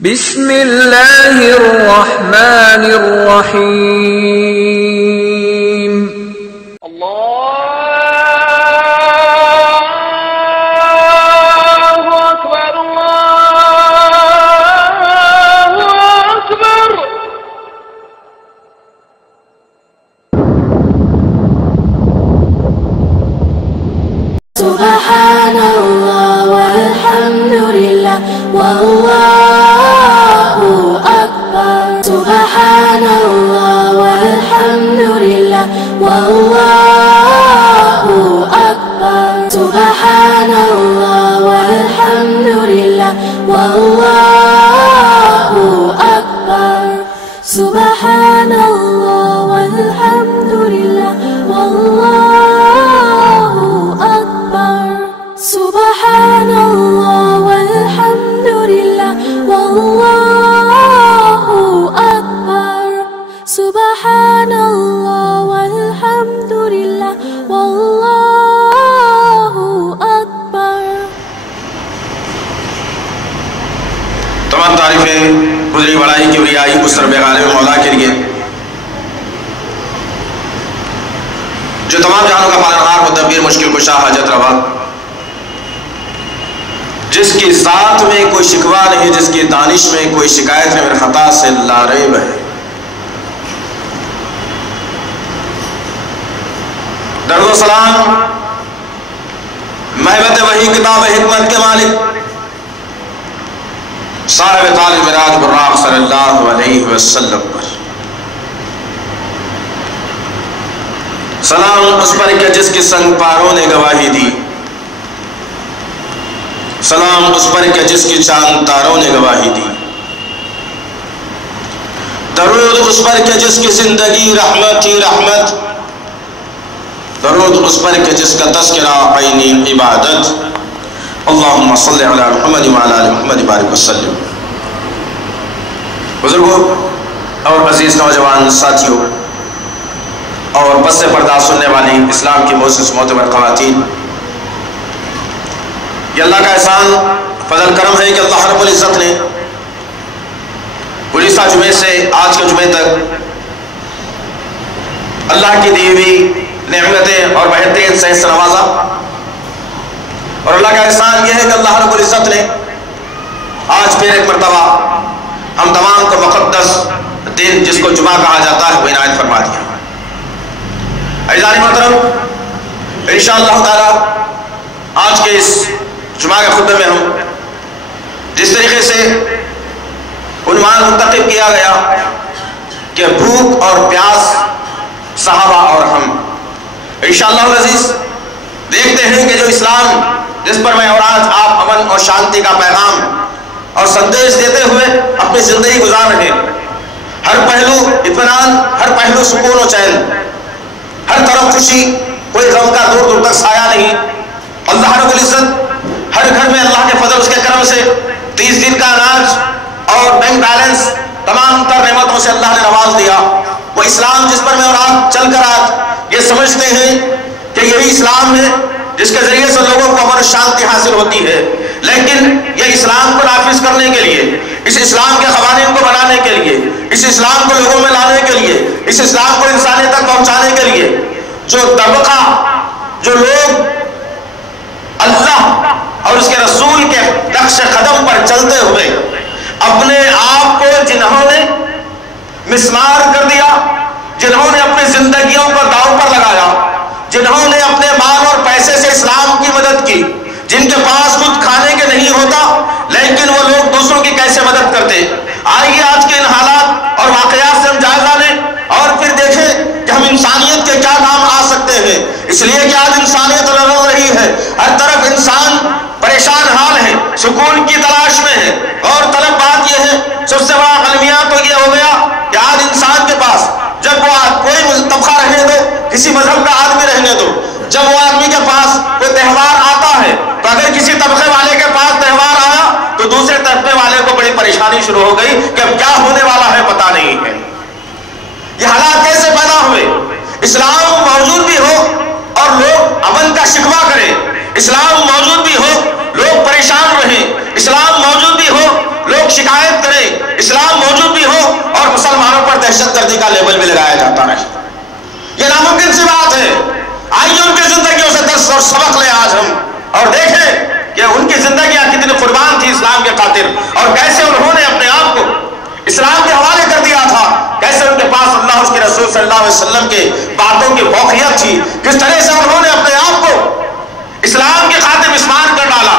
بسم اللہ الرحمن الرحیم اللہ اکبر اللہ اکبر سبحان اللہ والحمد للہ واللہ سبحان اللہ والحمد للہ واللہ اکبر سبحان اللہ والحمد للہ واللہ اکبر سبحان اللہ والحمد للہ واللہ اکبر سبحان اللہ والحمد للہ واللہ اکبر سبحان اللہ والحمد للہ واللہ اکبر. تمام تعریفیں قدری بڑائی کی بریائی اس رب غالب مولا کے لیے جو تمام جہانوں کا پالنہار مدبر مشکل کشا حاجت روا، جس کی ذات میں کوئی شکوہ نہیں، جس کی دانش میں کوئی شکایت نہیں، میرے خطا سے لاریب ہے. درود و سلام محبت وحی کتاب حکمت کے مالک صاحب تعالی مراج براق صلی اللہ علیہ وسلم پر. سلام اس پر کہ جس کی سنگ پاروں نے گواہی دی، سلام اس پر کہ جس کی چاند تاروں نے گواہی دی، درود اس پر کہ جس کی زندگی رحمت ہی رحمت، درود اس پر کہ جس کا تذکرہ عینی عبادت. اللہم صلی علی محمد وعلی آل محمد بارک وسلم. بزرگوں اور عزیز نوجوان ساتھیوں اور پس پردہ سننے والی اسلام کی معزز معتبر خواتین، یہ اللہ کا احسان فضل کرم ہے کہ اللہ رب العزت نے گزشتہ جمعے سے آج کے جمعے تک اللہ کی دی ہوئی نعمتیں اور بہترین صحت سے نوازا. اور اللہ کا احسان یہ ہے کہ اللہ رب العزت نے آج پھر ایک مرتبہ ہم تمام کو مقدس دن جس کو جمعہ کہا جاتا ہے وہ عنایت فرما دیا. عزیزان محترم، انشاءاللہ تعالی آج کے اس جمعہ کے خطبے میں ہم جس طریقے سے عنوان منتخب کیا گیا کہ بھوک اور پیاس، صحابہ اور ہم، انشاءاللہ العزیز دیکھتے ہیں کہ جو اسلام جس پر میں اور آج آپ امن اور شانتی کا پیغام اور سندیش دیتے ہوئے اپنی زندگی گزار رہے ہیں، ہر پہلو اطمینان، ہر پہلو سکون و چین، ہر طرف خوشی، کوئی غم کا دور دور تک سایہ نہیں. اللہ رب العزت ہر گھر میں اللہ کے فضل اس کے کرم سے 30 دن کا اناج اور بینک بیلنس تمام تر نعمتوں سے اللہ نے نواز دیا. وہ اسلام جس پر میں اور آپ چل کر آج یہ سمجھتے ہیں کہ یہی اسلام ہے جس کے ذریعے سے لوگوں کو امن و شانتی حاصل ہوتی ہے، لیکن یہ اسلام کو نافذ کرنے کے لیے، اس اسلام کے قوانین کو بنانے کے لیے، اس اسلام کو لوگوں میں لانے کے لیے، اس اسلام کو انسانیت تک پہنچانے کے لیے جو طبقہ، جو لوگ اللہ اور اس کے رسول کے نقش قدم پر چلتے ہوئے اپنے آپ کو جنہوں نے مسمار کر دیا، جنہوں نے اپنی زندگیوں کو داؤ پر لگایا، جنہوں نے اپنے مال اور پیسے سے اسلام کی مدد کی، جن کے پاس کچھ کھانے کے نہیں ہوتا لیکن وہ لوگ دوسروں کی کیسے مدد کرتے. آئیے آج کے ان حالات اور واقعات سے ہم جائزہ لیں اور پھر دیکھیں کہ ہم انسانیت کے کیا کام آ سکتے ہیں. اس لیے کہ آج انسانیت لڑ رہی ہے، ہر طرف انسان پریشان حال ہے، سکون کی تلاش میں ہے. اور طلب بات یہ ہے، سب سے بڑا المیہ تو یہ ہو گیا کہ آج انسان کے پاس جب وہ کوئی طبقہ رہنے دو، کسی مذہب کا آدمی رہنے دو، جب وہ آدمی کے پاس کوئی تہوار آتا ہے تو اگر کسی طبقے والے کے پاس تہوار آیا تو دوسرے طبقے والے کو بڑی پریشانی شروع ہو گئی کہ اب کیا ہونے والا ہے پتہ نہیں ہے. یہ حالات کیسے پیدا ہوئے؟ اسلام موجود بھی ہو اور لوگ امن کا شکوہ کریں، اسلام موجود بھی ہو لوگ پریشان رہیں، اسلام موجود بھی ہو لوگ لوگ شکایت کریں، اسلام موجود بھی ہو اور مسلمانوں پر دہشت گردی کا لیبل بھی لگایا جاتا رہے. یہ ناممکن سی بات ہے. آئیے ان کی زندگیوں سے درس اور سبق لیں آج ہم، اور دیکھیں کہ ان کی زندگیاں کتنی قربان تھی اسلام کے خاطر، اور کیسے انہوں نے اپنے آپ کو اسلام کے حوالے کر دیا تھا، کیسے ان کے پاس اللہ اس کے رسول صلی اللہ علیہ وسلم کے باتوں کی فوقیت تھی، کس طرح سے انہوں نے اپنے آپ کو اسلام کی خاطر مسمار کر ڈالا.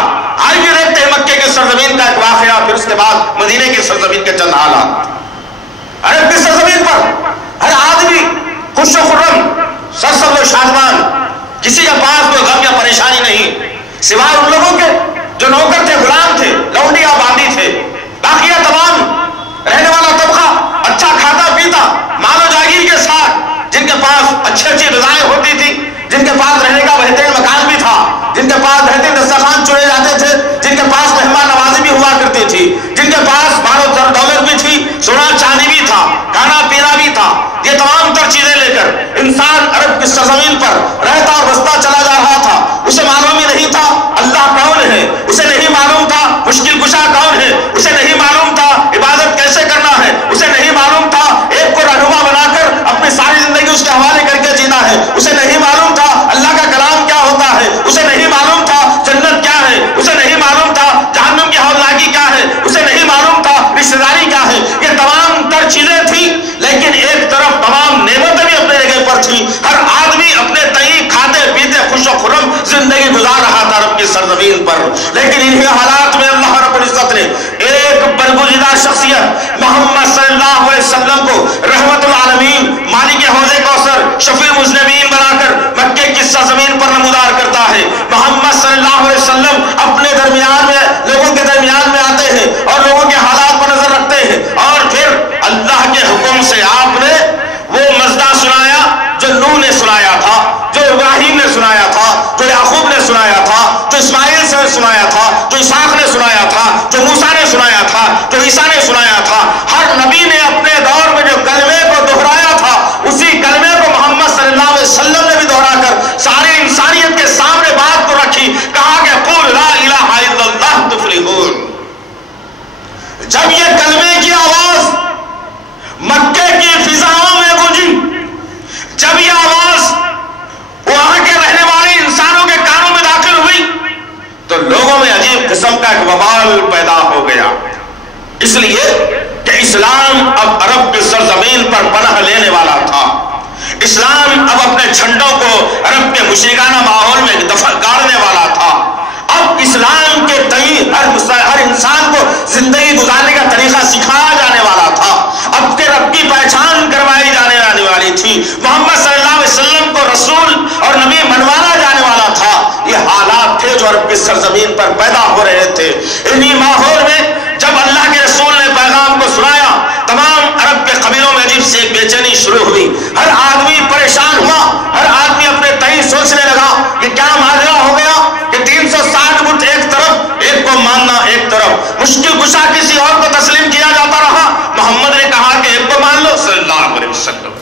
آئیے دیکھتے ہیں مکے کی سرزمین کا ایک واقعہ، پھر اس کے بعد مدینے کی سرزمین کے چند حالات. عرب کی سرزمین پر ہر آدمی خوش و خرم، سرسبز و شادمان، کسی کے پاس کوئی غم یا پریشانی نہیں سوائے ان لوگوں کے جو نوکر تھے، غلام تھے، لونڈی یا باندی تھے. باقی تمام رہنے والا طبقہ اچھا کھاتا پیتا، مال و جاگیر کے ساتھ، جن کے پاس اچھی اچھی غذائیں ہوتی تھی، جن کے پاس رہنے کا بہترین مکان بھی تھا، جن کے پاس بہترین دسترخوان چنے جاتے تھے، جن کے پاس مہمان نوازی بھی ہوا کرتی تھی، جن کے پاس مال و دولت بھی تھی، سونا چاندی بھی تھا، کھانا پینا بھی تھا. یہ تمام تر چیزیں لے کر انسان عرب کی سرزمین پر رہتا اور بستا چلا جا رہا تھا. اسے معلوم ہی نہیں تھا اللہ کون ہے، اسے نہیں معلوم تھا مشکل کشا کون ہے، اسے نہیں معلوم تھا عبادت کیسے کرنا ہے، اسے نہیں معلوم تھا ایک کو رہنما بنا کر اپنی ساری زندگی اس کے حوالے کر کے جینا ہے، اسے نہیں معلوم تھا اللہ کا کلام کیا ہوتا ہے، اسے نہیں معلوم تھا جنت کیا ہے، اسے نہیں معلوم تھا جہنم کی ہولناکی کیا ہے، اسے نہیں معلوم تھا رشتہ داری کیا ہے. یہ تمام تر چیزیں تھیں، لیکن ایک طرف تمام نعمتیں بھی اپنے جگہ پر تھیں. ہر آدمی اپنے تئیں کھاتے پیتے خوش و خرم زندگی گزار رہا تھا عرب کی سرزمین پر. لیکن انہی حالات میں اللہ رب العزت نے ایک برگزیدہ شخصیت محمد صلی اللہ علیہ وسلم کو رحمت العالمین، مالک حوض کوثر، شفیع المذنبین بنا کر مکے کی سرزمین پر نمودار کرتا ہے. محمد صلی اللہ علیہ وسلم اپنے درمیان میں لوگوں کے درمیان میں آتے ہیں اور لوگوں کے حالات پر نظر رکھتے ہیں، اور پھر اللہ کے حکم سے آپ نے وہ مزدہ سنایا جو نوح نے سنایا تھا، جو ابراہیم نے سنایا تھا، جو یعقوب نے سنایا تھا، جو اسماعیل سے سنایا تھا، جو اسحاق نے سنایا تھا، جو موسیٰ نے سنایا تھا، جو عیسیٰ نے سنایا تھا. ہر نبی نے اپنے دور میں جو کلمے کو دہرایا تھا، اسی کلمے کو محمد صلی اللہ علیہ وسلم نے بھی دہرا کر ساری انسانیت کے سامنے بات کو رکھی. کہا کہ قل لا الہ الا اللہ تفلحون. جب یہ کلمے کی آواز مکے کی فضاؤں میں گونجی، جب یہ آواز وہاں کے رہنے والے انسانوں کے کانوں میں داخل ہوئی، تو لوگوں میں عجیب قسم کا ایک وبال پیدا ہو گیا. اس لیے کہ اسلام اب عرب کی سرزمین پر پناہ لینے والا تھا. اسلام اب اپنے جھنڈوں کو عرب کے مشرکانہ ماحول میں گاڑنے والا تھا. اب اسلام کے تئیں ہر انسان کو زندگی گزارنے کا طریقہ سکھایا جانے والا تھا. اب کے رب کی پہچان کروائی جانے والی تھی. محمد صلی اللہ علیہ وسلم کو رسول اور نبی منوانا جانے والا تھا. یہ حالات تھے جو عرب کی سرزمین پر پیدا ہو رہے تھے. انہی ماحول میں جب اللہ کے رسول نے پیغام کو سنایا، تمام عرب کے قبیلوں میں عجیب سے ایک بے چینی شروع ہوئی. ہر آدمی پریشان ہوا، ہر آدمی اپنے تئیں سوچنے لگا کہ کیا ماجرا ہو گیا کہ 360 بت ایک طرف، ایک کو ماننا ایک طرف، مشکل کشا کسی اور کو تسلیم کیا جاتا رہا. محمد نے کہا کہ ایک کو مان لو صلی اللہ علیہ وسلم.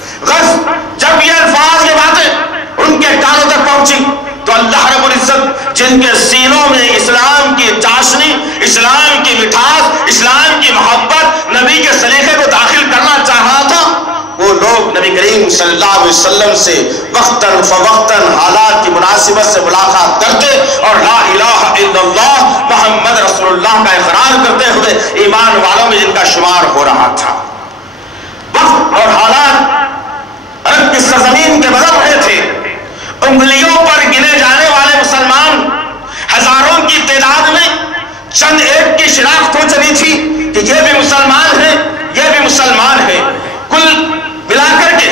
جب یہ الفاظ یہ باتیں ان کے کانوں تک پہنچی تو اللہ رب العزت جن کے سینوں میں اسلام کی چاشنی، اسلام کی مٹھاس، اسلام کی محبت، نبی کے سلیقے کو داخل کرنا چاہ رہا تھا، وہ لوگ نبی کریم صلی اللہ علیہ وسلم سے وقتاً فوقتاً حالات کی مناسبت سے ملاقات کرتے اور لا الہ الا اللہ محمد رسول اللہ کا اقرار کرتے ہوئے ایمان والوں میں جن کا شمار ہو رہا تھا. وقت اور حالات عرب کی سرزمین کے بدل رہے تھے. انگلیوں پر گنے جانے والے مسلمان ہزاروں کی تعداد میں چند ایک کی شناخت ہو چلی تھی کہ یہ بھی مسلمان ہیں، یہ بھی مسلمان ہیں. کل ملا کر کے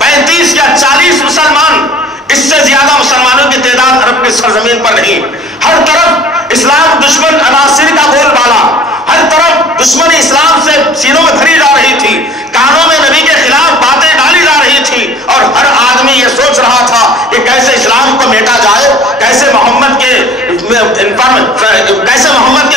35 یا 40 مسلمان، اس سے زیادہ مسلمانوں کی تعداد عرب کی سرزمین پر نہیں. ہر طرف اسلام دشمن عناصر کا بول بالا، ہر طرف دشمنی اسلام سے سینوں میں بھری جا رہی تھی، کانوں میں نبی کے خلاف باتیں ڈالی جا رہی تھی، اور ہر آدمی یہ سوچ رہا تھا کہ کیسے اسلام کو میٹا جائے، کیسے محمد کے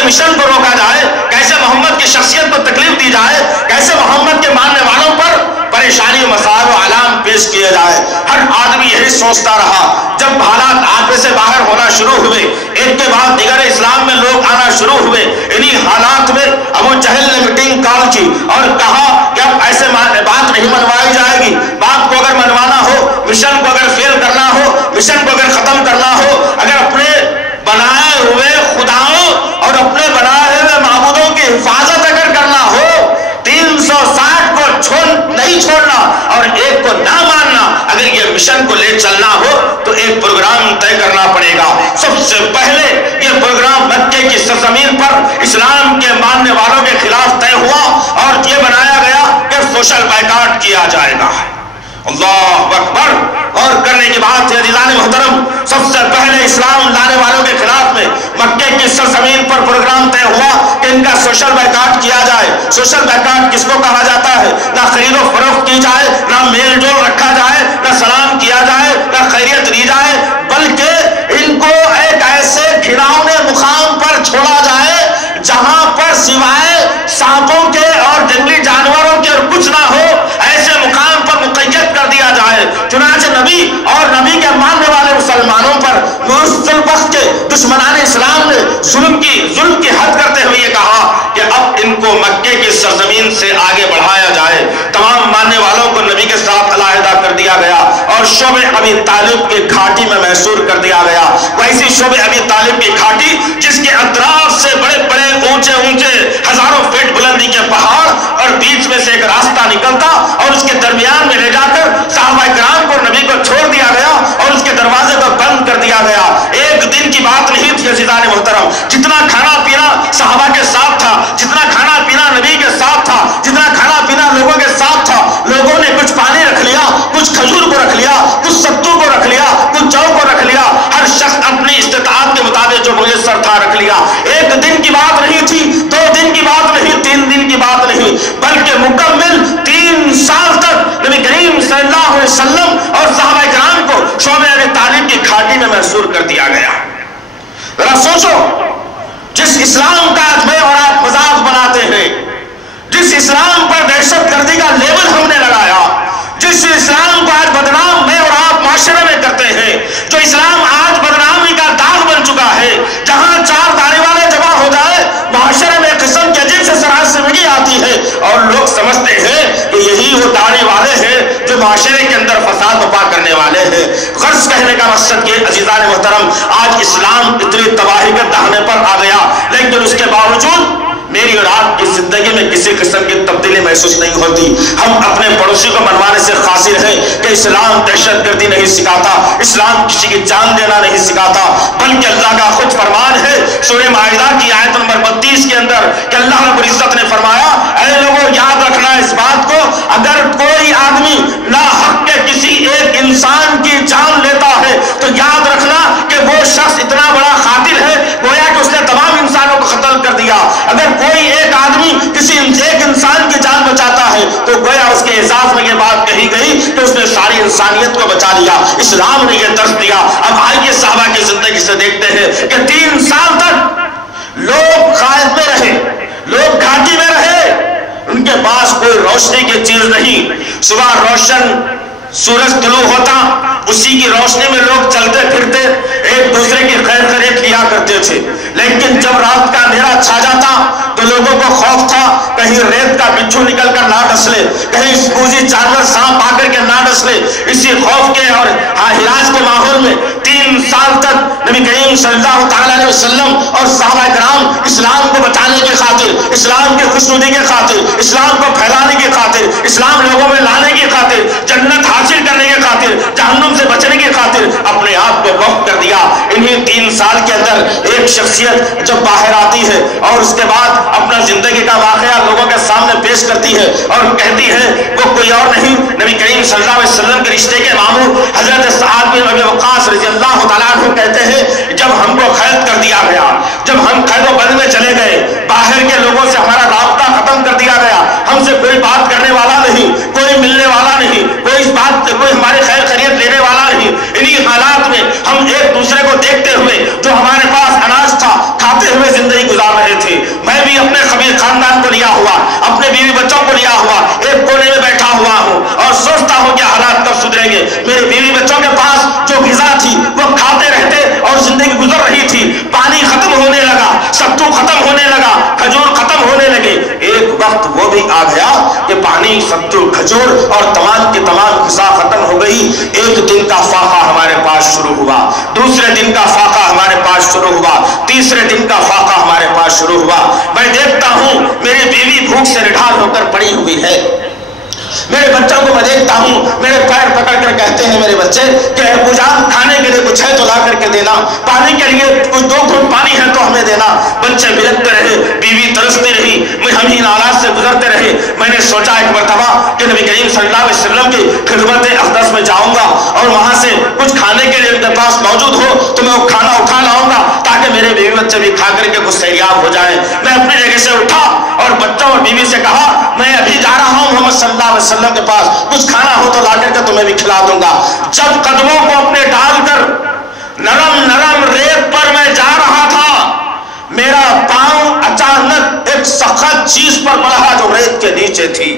مشن کو روکا جائے، کیسے محمد کی شخصیت کو تکلیف دی جائے، کیسے محمد کے ماننے والوں پر پریشانی و مسائل و علام پیش پیش کیا جائے. ہر آدمی یہی سوچتا رہا. جب حالات آگے سے باہر ہونا شروع ہوئے, ایک کے بعد دیگر اسلام میں لوگ آنا شروع ہوئے, انہی حالات میں ابو جہل نے میٹنگ کال کی اور کہا کہ اب ایسے بات نہیں منوائی جائے گی. بات کو اگر منوانا ہو, مشن کو اگر فیل کرنا ہو, مشن کو اگر ختم کرنا ہو, اگر اپنے بنائے ہوئے خداؤں اور اپنے بنائے ہوئے معبودوں کی حفاظت اگر کرنا ہو, 360 کو نہیں چھوڑنا اور ایک کو نہ ماننا, اگر یہ مشن کو لے چلنا ہو تو ایک پروگرام طے کرنا پڑے گا. سب سے پہلے یہ پروگرام مکے کی سرزمین پر اسلام کے ماننے والوں کے خلاف طے ہوا اور یہ بنایا گیا کہ سوشل بائیکاٹ کیا جائے گا. اللہ اکبر. اور کرنے کی بات ہے عزیزان محترم, سب سے پہلے اسلام لانے والوں کے خلاف میں مکے کی سرزمین پر پروگرام طے ہوا کہ ان کا سوشل بائیکاٹ کیا جائے. سوشل بائیکاٹ کس کو کہا جاتا ہے؟ نہ خرید و فروخت کی جائے, نہ میل جول رکھا جائے, نہ سلام کیا جائے, نہ خیریت دی جائے, بلکہ ان کو ایک ایسے گھناؤنے مقام پر چھوڑا جائے جہاں پر سوائے سانپوں کے اور جنگلی جانوروں کے اور کچھ نہ ہو, ایسے مقام پر مقید کر دیا جائے. چنانچہ نبی اور نبی کے ماننے والے مسلمانوں پر مرسل وقت کے دشمنان اسلام نے ظلم کی حد کرتے ہوئے یہ کہا کہ اب ان کو مکے کی سرزمین سے آگے بڑھایا جائے. تمام ماننے والوں کو نبی کے ساتھ علیحدہ کر دیا گیا اور شعب ابی طالب کی گھاٹی میں محصور کر دیا گیا. ویسی شعب ابی طالب کی گھاٹی جس کے اطراف سے بڑے بڑے اونچے اونچے ہزاروں فٹ بلندی کے پہاڑ اور بیچ میں سے ایک راستہ نکلتا اور اس کے درمیان میں لے جا کر صحابہ کرام کو نبی کو چھوڑ دیا گیا اور اس کے دروازے کو بند کر دیا گیا. ایک دن کی بات نہیں تھی عزیزان محترم. جتنا کھانا پینا صحابہ کے ساتھ تھا, جتنا کھانا پینا نبی کے ساتھ تھا, جتنا کھانا پینا لوگوں کے ساتھ تھا, لوگوں نے کچھ پانی رکھ لیا, کچھ کھجور کو رکھ لیا, کچھ ستو کو رکھ لیا, کچھ جو کو رکھ لیا. ہر شخص اپنی استطاعت کے مطابق جو میسر تھا رکھ لیا. ایک دن کی بات نہیں تھی, 2 دن کی بات نہیں, 3 دن کی بات نہیں, بلکہ مکمل 3 سال تک نبی کریم صلی اللہ علیہ وسلم اور صحابہ کرام کو شعب ابی طالب کی گھاٹی میں محصور کر دیا گیا. ذرا سوچو, جس اسلام کا آج میں اور آپ مذاق بناتے ہیں, جس اسلام پر دہشت گردی کا لیبل ہم نے لگایا, جس اسلام کو آج بدنام میں اور آپ معاشرے میں کرتے ہیں, جو اسلام آج بدنامی کا داغ بن چکا ہے, جہاں 4 داڑھی والے جمع ہو جائے معاشرے میں قسم کے عجیب سے سراسمگی آتی ہے اور لوگ سمجھتے ہیں کہ یہی وہ داڑھی والے ہیں جو معاشرے کے اندر فساد برپا کرنے والے ہیں. غرض کہنے کا مقصد یہ عزیزان محترم, آج اسلام اتنی تباہی کے دہانے پر آ گیا, لیکن اس کے باوجود میری اور آپ کی زندگی میں کسی قسم کی تبدیلی محسوس نہیں ہوتی. ہم اپنے پڑوسی کو منوانے سے قاصر ہیں کہ اسلام دہشت گردی نہیں سکھاتا, اسلام کسی کی جان دینا نہیں سکھاتا, بلکہ اللہ کا خود فرمان ہے سورہ مائدہ کی آیت نمبر 32 کے اندر کہ اللہ رب العزت نے فرمایا, اے لوگوں یاد رکھنا اس بات کو, اگر کوئی آدمی ناحق کے کسی ایک انسان کی جان لیتا ہے تو یاد رکھنا کہ وہ شخص اتنا بڑا قاتل ہے گویا کہ اس نے تمام انسانوں کو قتل کر دیا. اگر کوئی ایک آدمی کسی ایک انسان کی جان بچاتا ہے تو گویا اس کے اعزاز میں یہ بات کہی گئی کہ اس نے ساری انسانیت کو بچا لیا. اسلام نے یہ درس دیا. اب آئیے صحابہ کی زندگی سے دیکھتے ہیں کہ 3 سال تک لوگ قائد میں رہے, لوگ گھاٹی میں رہے, ان کے پاس کوئی روشنی کی چیز نہیں. صبح روشن سورج طلوع ہوتا, اسی کی روشنی میں لوگ چلتے پھرتے ایک دوسرے کی خیر خیریت لیا کرتے تھے. لیکن جب رات کا اندھیرا چھا جاتا تو لوگوں کو خوف تھا کہیں ریت کا بچھو نکل کر نہ ڈس لے, کہیں کوئی جانور سانپ آ کر کے نہ ڈس لے. اسی خوف کے اور ہراس کے ماحول میں 3 سال تک نبی کریم صلی اللہ تعالی علیہ وسلم اور صحابہ کرام اسلام کو بچانے کی خاطر, اسلام کی خوشنودی کی خاطر, اسلام کو پھیلانے کی خاطر, اسلام لوگوں میں لانے کی خاطر, جنت حاصل کرنے کی خاطر, جہنم سے بچنے کی خاطر اپنے آپ کو وقف کر دیا. انہی 3 سال کے اندر ایک شخصیت جب باہر آتی ہے اور اس کے بعد اپنا زندگی کا واقعہ لوگوں کے سامنے پیش کرتی ہے اور کہتی ہے وہ کوئی اور نہیں نبی کریم صلی اللہ علیہ وسلم کے رشتے کے مامور حضرت سعد بن ابی وقاص رضی اللہ تعالیٰ عنہ کہتے ہیں جب ہم کو قید کر دیا گیا, جب ہم قید و بند میں چلے گئے, باہر کے لوگوں سے ہمارا رابطہ ختم کر دیا گیا, ہم سے کوئی بات کرنے والا نہیں, کوئی ملنے والا نہیں, کوئی ہماری خیر خیریت لینے والا نہیں. انہی حالات میں ہم ایک دوسرے کو دیکھتے ہوئے جو ہمارے پاس اناج تھا کھاتے ہوئے زندگی گزار رہے تھے. میں بھی اپنے خبیر خاندان کو لیا ہوا, اپنے بیوی بچوں کو لیا ہوا ایک کونے میں بیٹھا ہوا ہوں اور سوچتا ہوں کہ حالات کب بھی آ گیا کہ پانی ستو کھجور اور تمام کی تمام غذا ختم ہو گئی. ایک دن کا فاقہ ہمارے پاس شروع ہوا, دوسرے دن کا فاقہ ہمارے پاس شروع ہوا, تیسرے دن کا فاقہ ہمارے پاس شروع ہوا. میں دیکھتا ہوں میری بیوی بھوک سے نڈھال ہو کر پڑی ہوئی ہے. میرے بچوں کو میں دیکھتا ہوں, میرے پیر پکڑ کر کہتے ہیں میرے بچے کہ ابو جان کھانے کے لیے کچھ ہے تو لا کر کے دینا, پانی کے لیے کچھ 2 گھونٹ پانی ہے تو ہمیں دینا. بچے بلکتے رہے, بیوی ترستی رہی, ہم ان حالات سے گزرتے رہے. میں نے سوچا ایک مرتبہ کہ نبی کریم صلی اللہ علیہ وسلم کی خدمت اقدس میں جاؤں گا اور وہاں سے کچھ کھانے کے لیے ان کے پاس موجود ہو تو میں وہ کھانا اٹھا لاؤں گا تاکہ میرے بیوی بچے بھی کھا کر کے کچھ سیریاب ہو جائیں. میں اپنی جگہ سے اٹھا اور بچوں اور بیوی سے کہا میں ابھی جا رہا ہوں محمد صلی اللہ علیہ وسلم کے پاس, کچھ کھانا ہو تو لا کر کے تمہیں بھی کھلا دوں گا. جب قدموں کو اپنے ڈال کر نرم نرم ریت پر میں جا رہا تھا, میرا پاؤں اچانک ایک سخت چیز پر پڑا جو ریت کے نیچے تھی.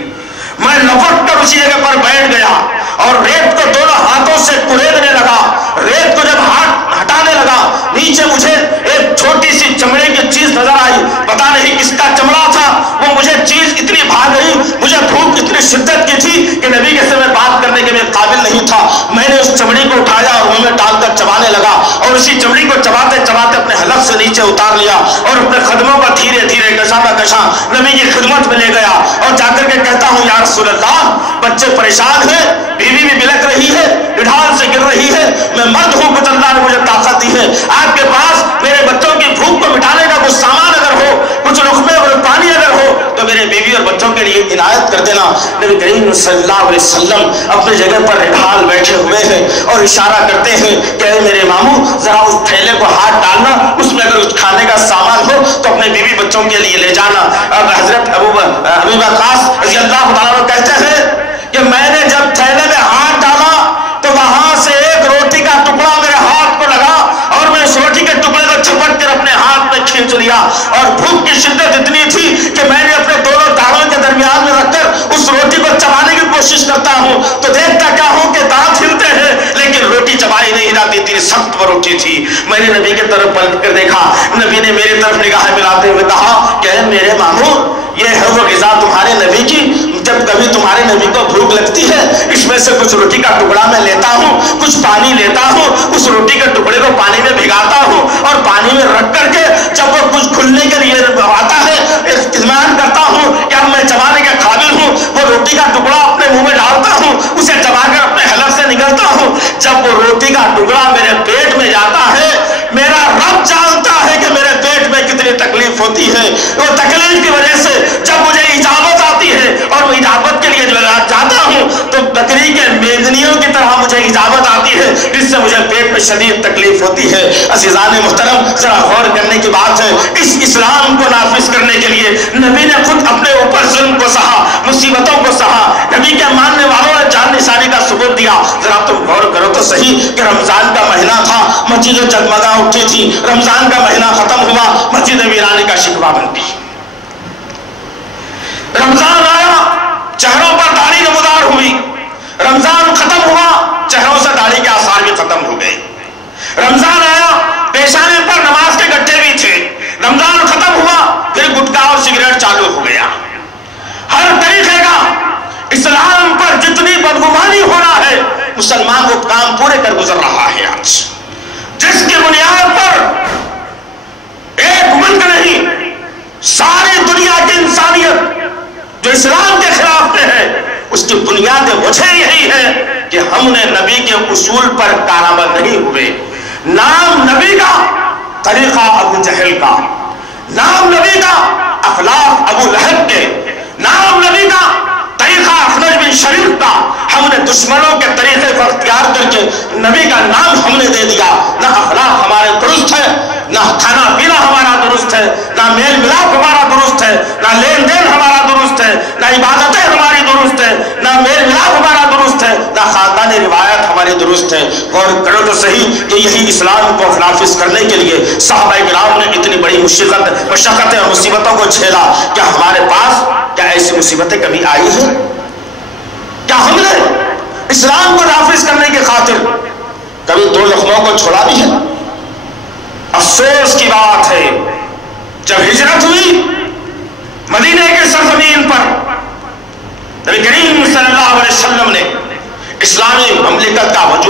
میں لپٹ کر اسی جگہ پر بیٹھ گیا اور ریت کو دونوں ہاتھوں سے کریدنے لگا. ریت کو جب ہاتھ ہٹانے لگا نیچے مجھے ایک چھوٹی سی چمڑے کی چیز نظر آئی. پتا نہیں کس کا چمڑا تھا, وہ مجھے چیز اتنی بھا گئی, مجھے بھوک اتنی شدت کی تھی کہ نبی کے سے میں بات کرنے کے لیے قابل نہیں تھا. میں نے اس چمڑی کو اٹھایا اور منہ میں ڈال کر چبانے لگا اور اسی چمڑی کو چباتے چباتے اپنے حلق سے نیچے اتار لیا اور اپنے قدموں کو دھیرے دھیرے کشا کشا نبی کی خدمت میں لے گیا اور جا کر کے کہتا ہوں یا رسول اللہ, بچے پریشان ہیں, بیوی بھی بلک رہی ہے, ڈھال سے گر رہی ہے, میں مرد ہوں, کچھ اللہ نے مجھے طاقت دی ہے, آپ کے پاس میرے بچوں کی بھوک کو مٹانے کا کچھ سامان اگر ہو, کچھ لقمے اور پانی اگر ہو تو میرے بیوی اور بچوں کے لیے عنایت کر دینا. نبی کریم صلی اللہ علیہ وسلم اپنی جگہ پر ڈھال بیٹھے ہوئے ہیں اور اشارہ کرتے ہیں کہ میرے ماموں ذرا اس تھیلے کو ہاتھ ڈالنا, اس میں اگر کچھ کھانے کا سامان ہو تو اپنے بیوی بچوں کے لیے لے جانا. اب حضرت ابو وقاص رضی اللہ تعالیٰ کہتے ہیں کہ میں نے جب تھیلے میں ہاتھ ڈالا تو وہاں سے ایک روٹی کا ٹکڑا میرے ہاتھ کو لگا اور میں اس روٹی کے ٹکڑے کو چھپٹ کر اپنے ہاتھ میں کھینچ لیا اور بھوک کی شدت اتنی تھی کہ میں نے اپنے دونوں دانتوں کے درمیان میں رکھ کر اس روٹی کو چبانے کی کوشش کرتا ہوں تو دیکھتا کیا ہوں کہ دانت ہلتے ہیں لیکن روٹی چبائی نہیں جاتی, اتنی سخت وہ روٹی تھی. میں نے نبی کی طرف پلٹ کر دیکھا, نبی نے میری طرف نگاہ ملاتے ہوئے کہا کہ میرے ماموں یہ ہے وہ غذا تمہارے نبی کی, جب کبھی تمہارے نبی کو بھوک لگتی ہے اس میں سے کچھ روٹی کا ٹکڑا میں لیتا ہوں, کچھ پانی لیتا ہوں, اس روٹی کے ٹکڑے کو پانی میں بھگاتا ہوں اور پانی میں رکھ کر کے جب وہ کچھ کھلنے کے لیے آتا ہے اطمینان کرتا ہوں کہ اب میں چبانے کے قابل ہوں, وہ روٹی کا ٹکڑا اپنے منہ میں ڈالتا ہوں, اسے چبا کر اپنے حلق سے نکلتا ہوں. جب وہ روٹی کا ٹکڑا میرے پیٹ میں جاتا ہے میرا رب جانتا ہے کہ میرے پیٹ میں کتنی تکلیف ہوتی ہے. وہ تکلیف کی وجہ سے جب مجھے اجابت آتی ہے اور وہ اجابت کے لیے جو جاتا ہوں تو بکری کے میدنیوں کی طرح مجھے اجابت آتی ہے جس سے مجھے پیٹ میں شدید تکلیف ہوتی ہے. عزیزان محترم, ذرا غور کرنے کی بات ہے, اس اسلام کو نافذ کرنے کے لیے نبی نے خود اپنے اوپر ظلم کو سہا, مصیبتوں کو سہا, نبی کے ماننے والوں نے جان نثاری کا ثبوت دیا. ذرا تم غور کرو تو صحیح کہ رمضان کا مہینہ تھا, مسجدیں جگمگا اٹھی تھی, رمضان کا مہینہ ختم ہوا, مسجد ویرانے کا شکوہ بنتی. رمضان آیا, چہروں پر داڑھی نمودار ہوئی, رمضان ختم ہوا, چہروں سے داڑھی کے آثار بھی ختم ہو گئے. رمضان آیا, پیشانے پر نماز کے گڈھے بھی تھے, رمضان ختم ہوا, پھر گٹکا اور سگریٹ چالو ہو گیا. ہر طریقے کا اسلام پر جتنی بدگمانی ہونا ہے مسلمان وہ کام پورے کر گزر رہا ہے آج, جس کی بنیاد پر ایک ملک نہیں ساری دنیا کی انسانیت جو اسلام کے خلاف میں ہے اس کی بنیاد وجہ یہی ہے کہ ہم نے نبی کے اصول پر کارآمد نہیں ہوئے. نام نبی کا, طریقہ ابو جہل کا, نام نبی کا, اخلاق ابو لہب کے, نام نبی کا, طریقہ اخنج بن شریف کا. ہم نے دشمنوں کے طریقے کو اختیار کر کے نبی کا نام ہم نے دے دیا. نہ اخلاق ہمارے درست ہے, نہ کھانا پینا ہمارا درست ہے, نہ میل ملاپ ہمارا درست ہے, نہ لین دین ہمارا درست ہے, نہ عبادتیں ہماری درست ہے, نہ میل ملاپ ہمارا درست ہے, نہ خاندانی روایت ہماری درست ہے. اور کرو تو صحیح کہ یہی اسلام کو نافذ کرنے کے لیے صحابہ کرام نے اتنی بڑی مشقتیں اور مصیبتوں کو جھیلا. کیا ہمارے پاس کیا ایسی مصیبتیں کبھی آئی ہیں؟ کیا ہم نے اسلام کو نافذ کرنے کی خاطر کبھی 2 لقموں کو چھوڑا بھی ہے؟ افسوس کی بات ہے جب ہجرت ہوئی مدینے کے سرزمین پر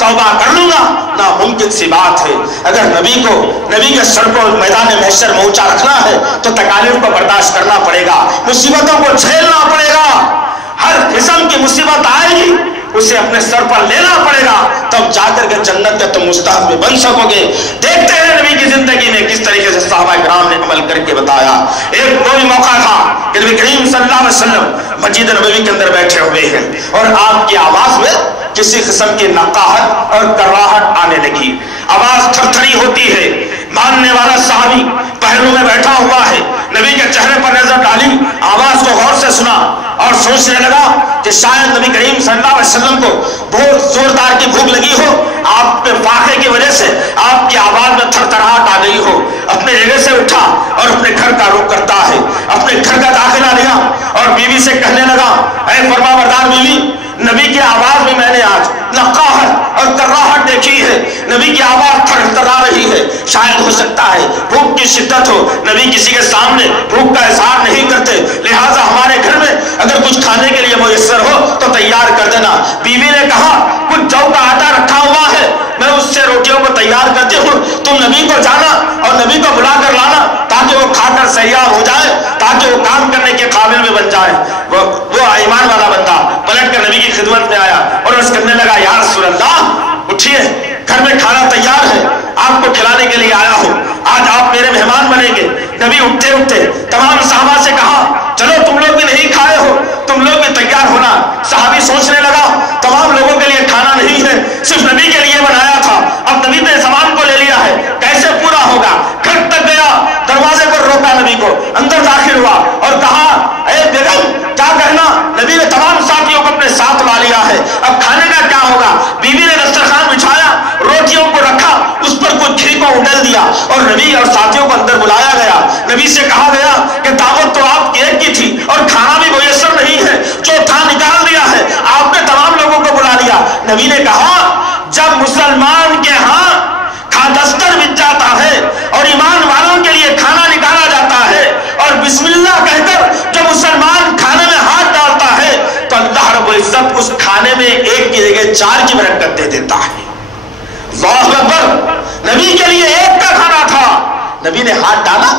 توبہ کر لوں گا، ناممکن سی بات ہے۔ اگر نبی کے سر کو میدان محشر میں اونچا رکھنا ہے تو تکالیف کو برداشت کرنا پڑے گا، مصیبتوں کو جھیلنا پڑے گا، ہر قسم کی مصیبت آئے گی اسے اپنے سر پر لینا پڑے گا، تب جا کر کے جنت کے تم مستحق بن سکو گے۔ دیکھتے ہیں نبی کی زندگی میں کس طریقے سے صحابہ کرام نے عمل کر کے بتایا۔ ایک کوئی موقع تھا کہ نبی کریم صلی اللہ علیہ وسلم مسجد نبوی کے اندر بیٹھے ہوئے ہیں اور آپ کی آواز میں کسی قسم کی نقاہت اور کراہٹ آنے لگی، آواز تھر تھری ہوتی ہے۔ ماننے والا صحابی پہلو میں بیٹھا ہوا ہے، نبی کے چہرے پر نظر ڈالی، آواز کو غور سے سنا اور سوچنے لگا کہ شاید نبی کریم صلی اللہ علیہ وسلم کو بہت زوردار کی بھوک لگی ہو، آپ کے فاقے کی وجہ سے آپ کی آواز میں تھر تھراہٹ آ گئی ہو۔ اپنے جگہ سے اٹھا اور اپنے گھر کا رخ کرتا ہے، اپنے گھر کا داخلہ لیا اور بیوی سے کہنے لگا، اے فرما بردار بیوی، نبی کی آواز میں نے آج نقاہت اور کراہٹ دیکھی ہے، نبی کی آواز تھر تھرا رہی ہے، شاید ہو سکتا ہے بھوک کی شدت ہو، نبی کسی کے سامنے بھوک کا اظہار نہیں کرتے، لہٰذا ہمارے گھر میں اگر کچھ کھانے کے لیے میسر ہو تو تیار کر دینا۔ بیوی نے کہا، کچھ جو کا آٹا رکھا ہوا ہے، میں اس سے روٹیوں کو تیار کرتی ہوں، تم نبی کو جانا اور نبی کو بلا کر لانا تاکہ وہ کھا کر سیار ہو جائے، تاکہ وہ کام کرنے کے قابل بھی بن جائے۔ وہ ایمان والا بندہ پلٹ کر نبی کی خدمت میں آیا اور اس کرنے لگا، یا رسول اللہ اٹھیے، گھر میں کھانا تیار ہے، آپ کو کھلانے کے لیے آیا ہوں، آج آپ میرے مہمان بنیں گے۔ نبی اٹھتے اٹھتے تمام صحابہ سے کہا، چلو تم لوگ بھی نہیں کھائے ہو، تم لوگ بھی تیار ہونا۔ صحابی سوچنے لگا، تمام لوگوں کے لیے کھانا نہیں ہے، صرف نبی کے لیے بنایا تھا، اب نبی نے سامان کو لے لیا ہے، کیسے پورا ہوگا؟ گھر تک گیا، دروازے پر روکا نبی کو، اندر داخل ہوا اور کہا، اے بیگم کیا کہنا؟ نبی نے تمام ساتھیوں کو اپنے ساتھ لا لیا ہے، اب کھانے کا کیا ہوگا؟ بیوی نے دسترخوان بچھایا، روٹیوں کو رکھا، اس پر کچھ گھی کو اڈل دیا اور نبی اور ساتھیوں کو اندر بلایا گیا۔ نبی سے کہا گیا کہ دعوت تو آپ ایک کی تھی اور کھانا بھی میسر نہیں ہے، جو تھا نکال دیا ہے، آپ نے تمام لوگوں کو بلا لیا۔ نبی نے کہا، جب مسلمان کے ہاں دستر بچ جاتا ہے اور ایمان والوں کے لیے کھانا نکالا جاتا ہے اور بسم اللہ کہہ کر جب مسلمان کھانے میں ہاتھ ڈالتا ہے تو اللہ رب العزت اس کھانے میں ایک کی جگہ 4 کی برکت دے دیتا ہے۔ اللہ اکبر، نبی کے لیے ایک کا کھانا تھا، نبی نے ہاتھ ڈالا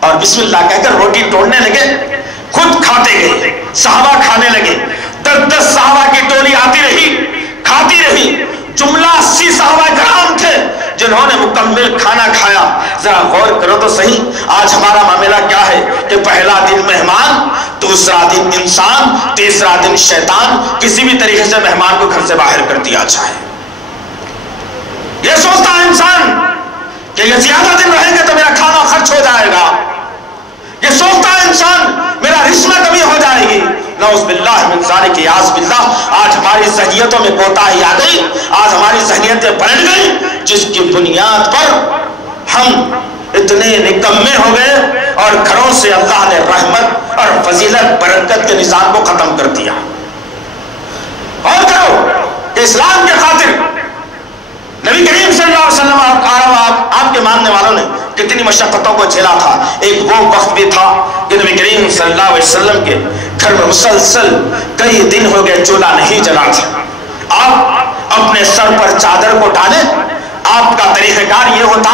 اور بسم اللہ کہہ کر روٹی توڑنے لگے، خود کھاتے گئے، صحابہ کھانے لگے، 10 صحابہ کی ٹولی آتی رہی، کھاتی رہی، جملہ 80 صحابہ کرام تھے جنہوں نے مکمل کھانا کھایا۔ ذرا غور کرو تو صحیح، آج ہمارا معاملہ کیا ہے کہ پہلا دن مہمان، دوسرا دن انسان، تیسرا دن شیطان، کسی بھی طریقے سے مہمان کو گھر سے باہر کر دیا جائے۔ یہ سوچتا ہے انسان کہ یہ زیادہ دن رہیں گے تو میرا کھانا خرچ ہو جائے گا، یہ سوچتا ہے انسان میرا رزق میں کمی ہو جائے گی۔ نعوذ باللہ من ذالک، یاذ باللہ، آج ہماری ذہنیتوں میں کوتاہی آ گئی، آج ہماری ذہنیتیں پلٹ گئی، جس کی بنیاد پر ہم اتنے نکمے ہو گئے اور گھروں سے اللہ نے رحمت اور فضیلت برکت کے نظام کو ختم کر دیا۔ اور کرو کہ اسلام کے خاطر نبی کریم صلی اللہ علیہ وسلم آپ کے ماننے والوں نے کتنی مشقتوں کو جھیلا تھا۔ ایک وہ وقت بھی تھا کہ نبی کریم صلی اللہ علیہ وسلم کے گھر میں مسلسل کئی دن ہو گئے چولہا نہیں جلا تھا۔ آپ اپنے سر پر چادر کو ڈالیں، آپ کا طریقہ کار یہ ہوتا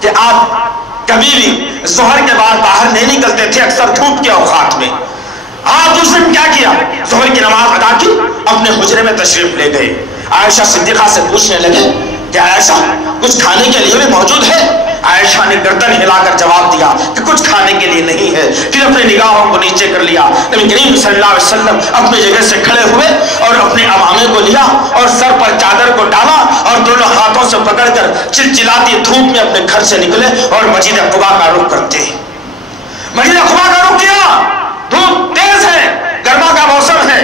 کہ آپ کبھی بھی ظہر کے بعد باہر نہیں نکلتے تھے، اکثر دھوپ کے اوقات میں۔ آپ اس دن کیا کیا؟ ظہر کی نماز ادا کی، اپنے حجرے میں تشریف لے گئے۔ عائشہ صدیقہ سے پوچھنے لگے کہ عائشہ کچھ کھانے کے لیے بھی موجود ہے؟ عائشہ نے گردن ہلا کر جواب دیا کہ کچھ کھانے کے لیے نہیں ہے۔ پھر اپنے نگاہوں کو نیچے کر لیا، نبی کریم صلی اللہ علیہ وسلم اپنی جگہ سے کھڑے ہوئے اور اپنے عمامے کو لیا اور سر پر چادر کو ڈالا اور دونوں ہاتھوں سے پکڑ کر چلچلاتی دھوپ میں اپنے گھر سے نکلے اور مسجد قباء کا رخ کرتے۔ مسجد قباء کا رخ کیا، دھوپ تیز ہے، گرما کا موسم ہے،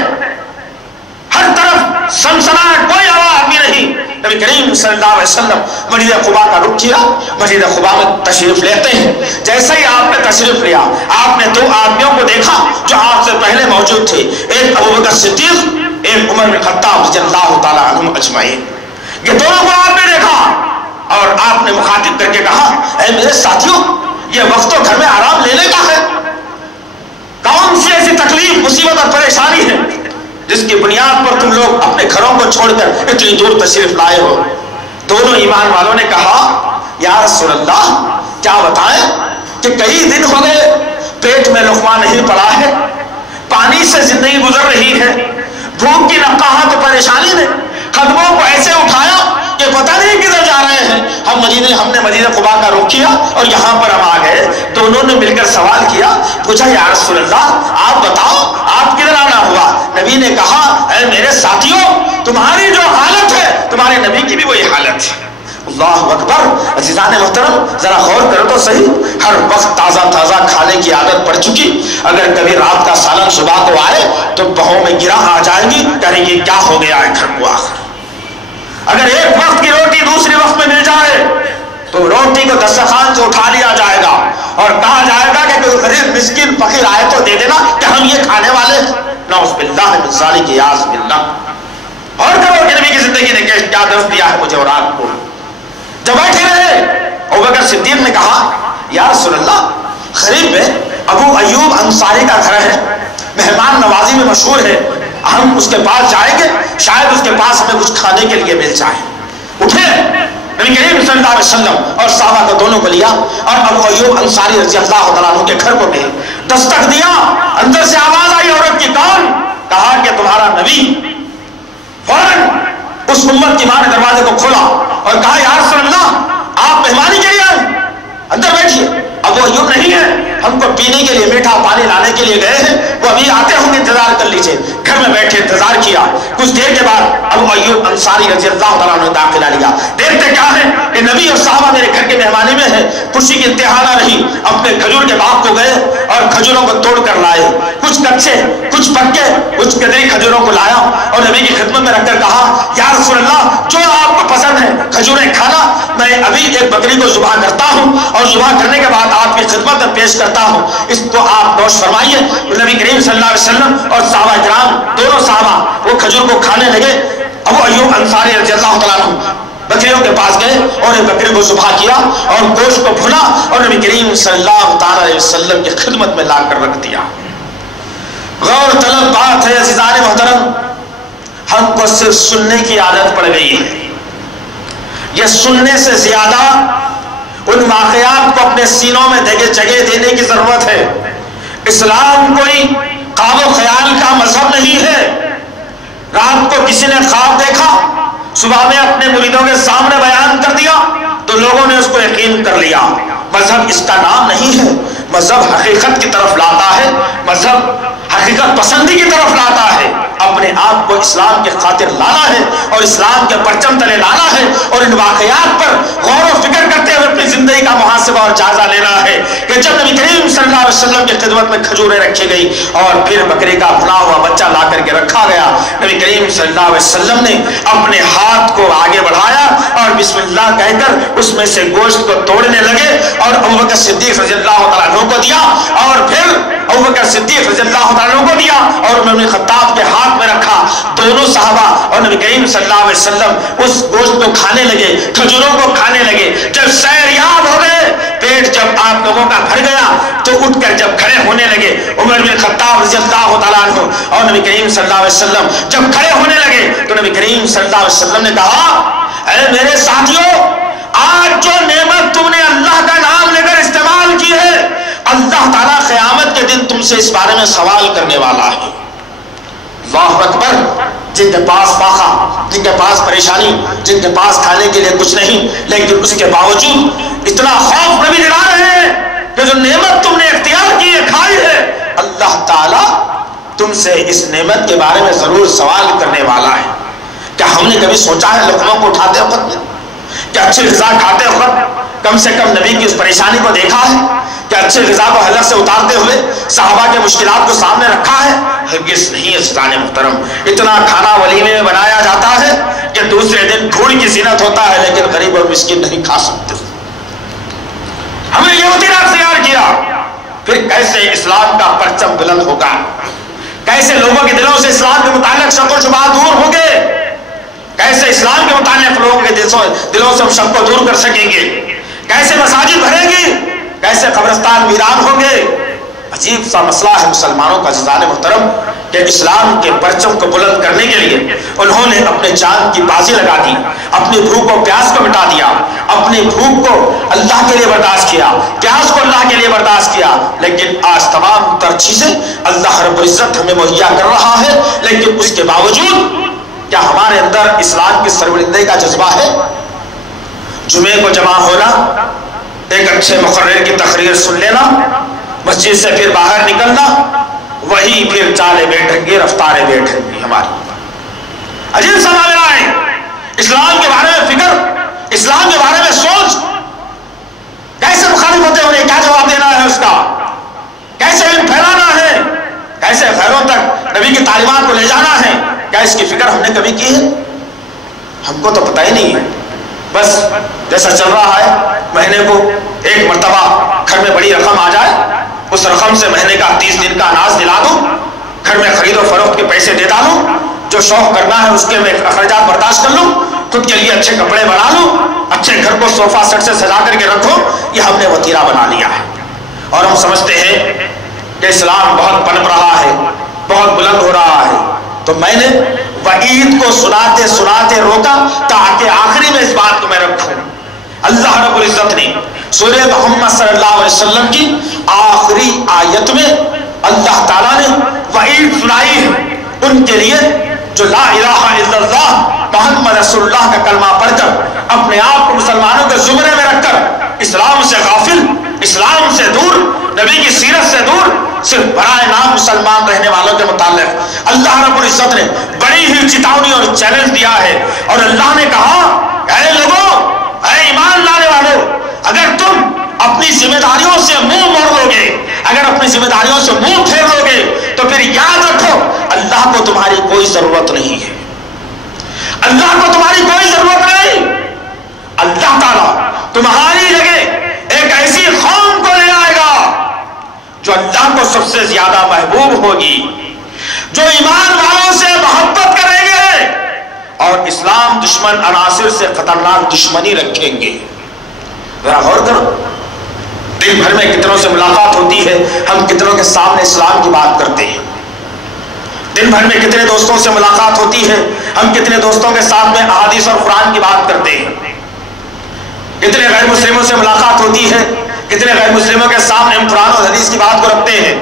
ہر طرف سنسناہٹ، کوئی آواز بھی نہیں۔ نبی کریم صلی اللہ علیہ وسلم مسجد قباء کا رخ کیا، مسجد قباء میں تشریف لیتے ہیں۔ جیسے ہی آپ نے تشریف لیا، آپ نے 2 آدمیوں کو دیکھا جو آپ سے پہلے موجود تھے، ایک ابوبکر صدیق، ایک عمر بن خطاب رضی اللہ تعالیٰ عنہم اجمعین۔ یہ دونوں کو آپ نے دیکھا اور آپ نے مخاطب کر کے کہا، اے میرے ساتھیوں، یہ وقت تو گھر میں آرام لینے کا ہے، کون سی ایسی تکلیف، مصیبت اور پریشانی ہے جس کی بنیاد پر تم لوگ اپنے گھروں کو چھوڑ کر اتنی دور تشریف لائے ہو۔ دونوں ایمان والوں نے کہا یا رسول اللہ کیا بتائیں کہ کئی دن ہو گئے پیٹ میں لقمہ نہیں پڑا ہے، پانی سے زندگی گزر رہی ہے، بھوک کی نقاہت پریشانی نے قدموں کو ایسے اٹھایا کہ پتہ نہیں کدھر جا رہے ہیں۔ ہم نے مدینہ قباء کا رخ کیا اور یہاں پر ہم آ گئے۔ دونوں نے مل کر سوال کیا، پوچھا یا رسول اللہ آپ بتاؤ آپ کدھر آنا ہوا؟ نبی نے کہا اے میرے ساتھیوں تمہاری جو حالت ہے تمہارے نبی کی بھی وہی حالت ہے۔ اللہ اکبر۔ عزیزان محترم ذرا غور کرو تو صحیح، ہر وقت تازہ تازہ کھانے کی عادت پڑ چکی، اگر کبھی رات کا سالن صبح کو آئے تو بہوں میں گرہ آ جائے گی، کہیں گے کیا ہو گیا ہے گھر کو آخر۔ اگر ایک وقت کی روٹی دوسری وقت میں مل جائے تو روٹی کو دسترخوان سے اٹھا لیا جائے گا اور کہا جائے گا کہ کوئی غریب مسکین فقیر آئے تو دے دینا کہ ہم یہ کھانے والے ہیں۔ نعوذ باللہ من ذالک، یاذ باللہ۔ اور کرو کہ نبی کی زندگی نے کیا درس دیا ہے مجھے اور آپ کو۔ جب بیٹھے رہے ابوبکر صدیق نے کہا یا رسول اللہ قریب میں ابو ایوب انصاری کا گھر ہے، مہمان نوازی میں مشہور ہے، ہم اس کے پاس جائیں گے شاید اس کے پاس ہمیں کچھ کھانے کے لیے مل جائے۔ اٹھے نبی کریم صلی اللہ علیہ وسلم اور صحابہ کو دونوں کو لیا اور ابو ایوب انصاری رضی اللہ تعالیٰ عنہ کے گھر کو گئے، دستک دیا، اندر سے آواز آئی عورت کی کون؟ کہا کہ تمہارا نبی۔ فوراً اس امت کی ماں نے دروازے کو کھولا اور کہا یا رسول اللہ آپ مہمانی کے لیے آئے، اندر بیٹھیے۔ ابو ایوب نہیں ہے، ہم کو پینے کے لیے میٹھا پانی لانے کے لیے گئے ہیں، وہ ابھی آتے ہوں گے، انتظار کر لیجیے۔ گھر میں بیٹھے انتظار کیا، کچھ دیر کے بعد ابو ایوب انصاری رضی اللہ تعالیٰ عنہ نے داخلہ لیا۔ دیکھتے کیا ہے کہ نبی اور صحابہ میرے گھر کے مہمانی میں ہیں، خوشی کی انتہا نہ رہی، اپنے کھجور کے باغ کو گئے اور کھجوروں کو توڑ کر لائے، کچھ کچے کچھ پکے کچھ گدری کھجوروں کو لایا اور نبی کی خدمت میں رکھ کر کہا یا رسول اللہ جو آپ کو پسند ہے کھجوریں کھانا، میں ابھی ایک بکری کو ذبح کرتا ہوں اور ذبح کرنے کے بعد آپ کی خدمت میں پیش کرتا ہوں، اس کو آپ نوش فرمائیے۔ نبی کریم صلی اللہ علیہ وسلم اور صحابہ کرام دونوں صحابہ وہ کھجور کو کھانے لگے۔ ابو ایوب انصاری رضی اللہ تعالیٰ عنہ بکریوں کے پاس گئے اور ایک بکری کو ذبح کیا اور گوشت کو بھونا اور نبی کریم صلی اللہ تعالیٰ علیہ وسلم کی خدمت میں لا کر رکھ دیا۔ غور طلب بات ہے عزیزان محترم، ہم کو صرف سننے کی عادت پڑ گئی ہے، یہ سننے سے زیادہ ان واقعات کو اپنے سینوں میں جگہ دینے کی ضرورت ہے۔ اسلام کوئی خواب و خیال کا مذہب نہیں ہے۔ رات کو کسی نے خواب دیکھا، صبح میں اپنے مریدوں کے سامنے بیان کر دیا تو لوگوں نے اس کو یقین کر لیا۔ مذہب اس کا نام نہیں ہے، مذہب حقیقت کی طرف لاتا ہے، مذہب حقیقت پسندی کی طرف لاتا ہے، اپنے آپ کو اسلام کے خاطر لانا ہے اور اسلام کے پرچم تلے لانا ہے اور ان واقعات پر غور و فکر کرتے ہوئے اپنی زندگی کا محاسبہ اور جائزہ لینا ہے کہ جب نبی کریم صلی اللہ علیہ وسلم کی خدمت میں کھجوریں رکھی گئی اور پھر بکری کا بھنا ہوا بچہ لا کر کے رکھا گیا، نبی کریم صلی اللہ علیہ وسلم نے اپنے ہاتھ کو آگے بڑھایا اور بسم اللہ کہہ کر اس میں سے گوشت کو توڑنے لگے اور ابوبکر صدیق رضی اللہ تعالیٰ عنہ کو دیا اور پھر ابوبکر صدیق رضی اللہ تعالیٰ عنہ کو دیا اور انہوں نے خطاب کے ہاتھ میں رکھا۔ دونوں صحابہ اور نبی کریم صلی اللہ علیہ وسلم اس گوشت کو کھانے لگے، کھجوروں کو کھانے لگے۔ جب سیریاب ہو گئے، پیٹ جب آپ لوگوں کا بھر گیا تو اٹھ کر جب کھڑے ہونے لگے، عمر بن خطاب رضی اللہ تعالیٰ عنہ اور نبی کریم صلی اللہ علیہ وسلم جب کھڑے ہونے لگے تو نبی کریم صلی اللہ علیہ وسلم نے کہا اے میرے ساتھیوں، آج جو نعمت تم نے اللہ کا نام لے کر استعمال کی ہے، اللہ تعالیٰ قیامت کے دن تم سے اس بارے میں سوال کرنے والا ہے۔ اللہ اکبر۔ جن کے پاس فاقہ، جن کے پاس پریشانی، جن کے پاس کھانے کے لیے کچھ نہیں، لیکن اس کے باوجود اتنا خوف نبی دلا رہے ہیں کہ جو نعمت تم نے اختیار کی ہے، کھائی ہے، اللہ تعالیٰ تم سے اس نعمت کے بارے میں ضرور سوال کرنے والا ہے۔ کیا ہم نے کبھی سوچا ہے لقموں کو اٹھاتے وقت کیا اچھی غذا کھاتے وقت کم سے کم نبی کی اس پریشانی کو دیکھا ہے؟ کیا اچھی غذا کو حلق سے اتارتے ہوئے صحابہ کے مشکلات کو سامنے رکھا ہے؟ ہرگز نہیں عزیزان محترم۔ اتنا کھانا ولیمے میں بنایا جاتا ہے کہ دوسرے دن تھوڑی کی زینت ہوتا ہے لیکن غریب اور مسکین نہیں کھا سکتے۔ ہمیں یہ وطیرہ اختیار کیا، پھر کیسے اسلام کا پرچم بلند ہوگا؟ کیسے لوگوں کے دلوں سے اسلام کے متعلق شک و شبہات دور ہوں گے؟ کیسے اسلام کے متعلق لوگوں کے دلوں سے ہم شک کو دور کر سکیں گے؟ کیسے مساجد بھریں گی؟ کیسے قبرستان ویران ہوں گے؟ عجیب سا مسئلہ ہے مسلمانوں کا عزیزان محترم۔ کہ اسلام کے پرچم کو بلند کرنے کے لیے انہوں نے اپنے جان کی بازی لگا دی، اپنی بھوک و پیاس کو مٹا دیا، اپنی بھوک کو اللہ کے لیے برداشت کیا، پیاس کو اللہ کے لیے برداشت کیا۔ لیکن آج تمام تر چیزیں اللہ رب العزت ہمیں مہیا کر رہا ہے، لیکن اس کے باوجود کیا ہمارے اندر اسلام کی سربلندی کا جذبہ ہے؟ جمعے کو جمع ہونا، ایک اچھے مقرر کی تقریر سن لینا، مسجد سے پھر باہر نکلنا، وہی پھر چالیں بیٹھیں گی، رفتاریں بیٹھیں گی ہماری۔ عجیب سا معاملہ ہے، اسلام کے بارے میں فکر، اسلام کے بارے میں سوچ، کیسے مخالف ہوتے انہیں کیا جواب دینا ہے اس کا، کیسے علم پھیلانا ہے، کیسے غیروں تک نبی کی تعلیمات کو لے جانا ہے، کیا اس کی فکر ہم نے کبھی کی ہے؟ ہم کو تو پتہ ہی نہیں ہے۔ بس جیسا چل رہا ہے، مہینے کو ایک مرتبہ گھر میں بڑی رقم آ جائے، اس رقم سے مہینے کا 30 دن کا اناج دلا دوں، گھر میں خرید و فروخت کے پیسے دے ڈالوں، جو شوق کرنا ہے اس کے میں اخراجات برداشت کر لوں، خود کے لیے اچھے کپڑے بنا لوں، اچھے گھر کو صوفہ سیٹ سے سجا کر کے رکھوں، یہ ہم نے وتیرہ بنا لیا ہے۔ اور ہم سمجھتے ہیں کہ اسلام بہت پنپ رہا ہے، بہت بلند ہو رہا ہے۔ تو میں نے وعید کو سناتے سناتے روکا تاکہ آخری میں اس بات کو میں رکھوں۔ اللہ رب العزت نے سورہ محمد صلی اللہ علیہ وسلم کی آخری آیت میں اللہ تعالیٰ نے وعید سنائی ہے ان کے لیے جو لا الہ الا اللہ محمد رسول اللہ کا کلمہ پڑھ کر اپنے آپ کو مسلمانوں کے زمرے میں رکھ کر اسلام سے غافل، اسلام سے دور، نبی کی سیرت سے دور، صرف برائے نام مسلمان رہنے والوں کے متعلق اللہ رب العزت نے بڑی ہی چتاونی اور چیلنج دیا ہے۔ اور اللہ نے کہا، اے لوگوں، اے ایمان لانے والوں، اگر تم اپنی ذمہ داریوں سے منہ موڑ لو گے، اگر اپنی ذمہ داریوں سے منہ پھیر لو گے، تو پھر یاد رکھو اللہ کو تمہاری کوئی ضرورت نہیں ہے، اللہ کو تمہاری کوئی ضرورت نہیں۔ اللہ تعالیٰ تمہاری جگہ ایک ایسی قوم کو لے آئے گا جو اللہ کو سب سے زیادہ محبوب ہوگی، جو ایمان والوں سے محبت کریں گے اور اسلام دشمن عناصر سے خطرناک دشمنی رکھیں گے۔ ذرا غور کرو، دن بھر میں کتنوں سے ملاقات ہوتی ہے، ہم کتنوں کے سامنے اسلام کی بات کرتے ہیں، دن بھر میں کتنے دوستوں سے ملاقات ہوتی ہے، ہم کتنے دوستوں کے ساتھ میں احادیث اور قرآن کی بات کرتے ہیں، کتنے غیر مسلموں سے ملاقات ہوتی ہے، کتنے غیر مسلموں کے سامنے ہم قرآن اور حدیث کی بات کو رکھتے ہیں،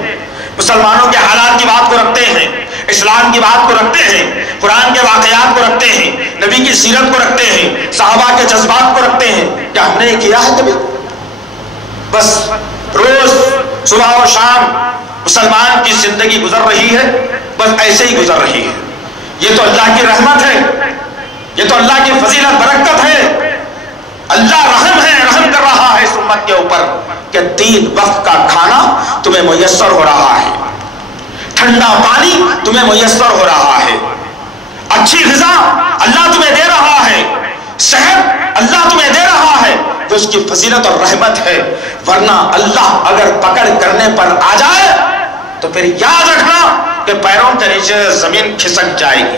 مسلمانوں کے حالات کی بات کو رکھتے ہیں، اسلام کی بات کو رکھتے ہیں، قرآن کے واقعات کو رکھتے ہیں، نبی کی سیرت کو رکھتے ہیں، صحابہ کے جذبات کو رکھتے ہیں۔ کیا ہم نے یہ کیا ہے کبھی؟ بس روز صبح و شام مسلمان کی زندگی گزر رہی ہے، بس ایسے ہی گزر رہی ہے۔ یہ تو اللہ کی رحمت ہے، یہ تو اللہ کی فضیلت برکت ہے، اللہ رحم ہے، رحم کر رہا ہے اس امت کے اوپر کہ 3 وقت کا کھانا تمہیں میسر ہو رہا ہے، ٹھنڈا پانی تمہیں میسر ہو رہا ہے، اچھی غذا اللہ تمہیں دے رہا ہے، صحت اللہ تمہیں دے رہا ہے، تو اس کی فضیلت اور رحمت ہے۔ ورنہ اللہ اگر پکڑ کرنے پر آ جائے تو پھر یاد رکھنا کہ پیروں کے نیچے زمین کھسک جائے گی،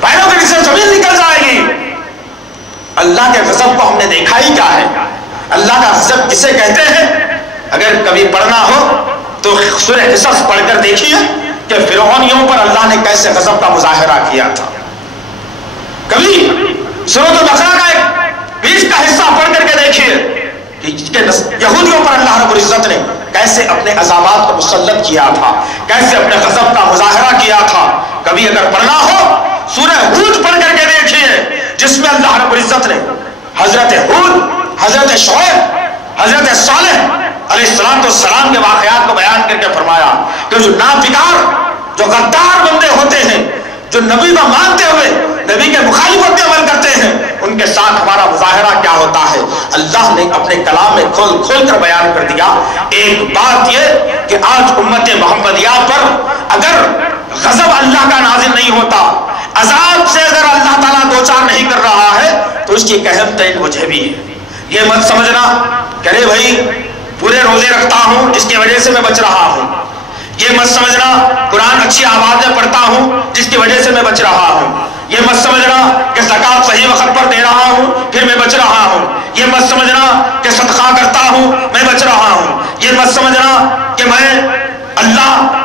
پیروں کے نیچے زمین نکل جائے گی۔ اللہ کے غضب کو ہم نے دیکھا ہی کیا ہے، اللہ کا غضب کسے کہتے ہیں؟ اگر کبھی پڑھنا ہو تو سورہ قصص پڑھ کر دیکھیے کہ فرعونیوں پر اللہ نے کیسے غضب کا مظاہرہ کیا تھا۔ کبھی سورۃ البقرہ کا ایک بیچ کا حصہ پڑھ کر کے دیکھیے کہ یہودیوں پر اللہ رب العزت نے کیسے اپنے عذابات کو مسلط کیا تھا، کیسے اپنے غضب کا مظاہرہ کیا تھا۔ کبھی اگر پڑھنا ہو سورہ ہود پڑھ کر کے دیکھیے جس میں اللہ رب العزت نے حضرت ہود، حضرت شعیب، حضرت صالح علیہ السلام کے واقعات کو بیان کر کے فرمایا کہ جو نافکار، جو غدار بندے ہوتے ہیں، جو نبی کو مانتے ہوئے نبی کے مخالفت میں عمل کرتے ہیں، ان کے ساتھ ہمارا مظاہرہ کیا ہوتا ہے۔ اللہ نے اپنے کلام میں کھول کھول کر بیان کر دیا۔ ایک بات یہ کہ آج امت محمدیہ پر اگر غضب اللہ کا نازل نہیں ہوتا، عذاب سے اگر اللہ تعالیٰ دوچار نہیں کر رہا ہے، تو اس کی ایک اہم دلیل مجھے بھی ہے۔ یہ مت سمجھنا کہ ارے بھائی پورے روزے رکھتا ہوں جس کی وجہ سے میں بچ رہا ہوں، یہ مت سمجھنا قرآن اچھی آواز میں پڑھتا ہوں جس کی وجہ سے میں بچ رہا ہوں، یہ مت سمجھنا کہ زکوٰۃ صحیح وقت پر دے رہا ہوں پھر میں بچ رہا ہوں، یہ مت سمجھنا کہ صدقہ کرتا ہوں میں بچ رہا ہوں، یہ مت سمجھنا کہ میں اللہ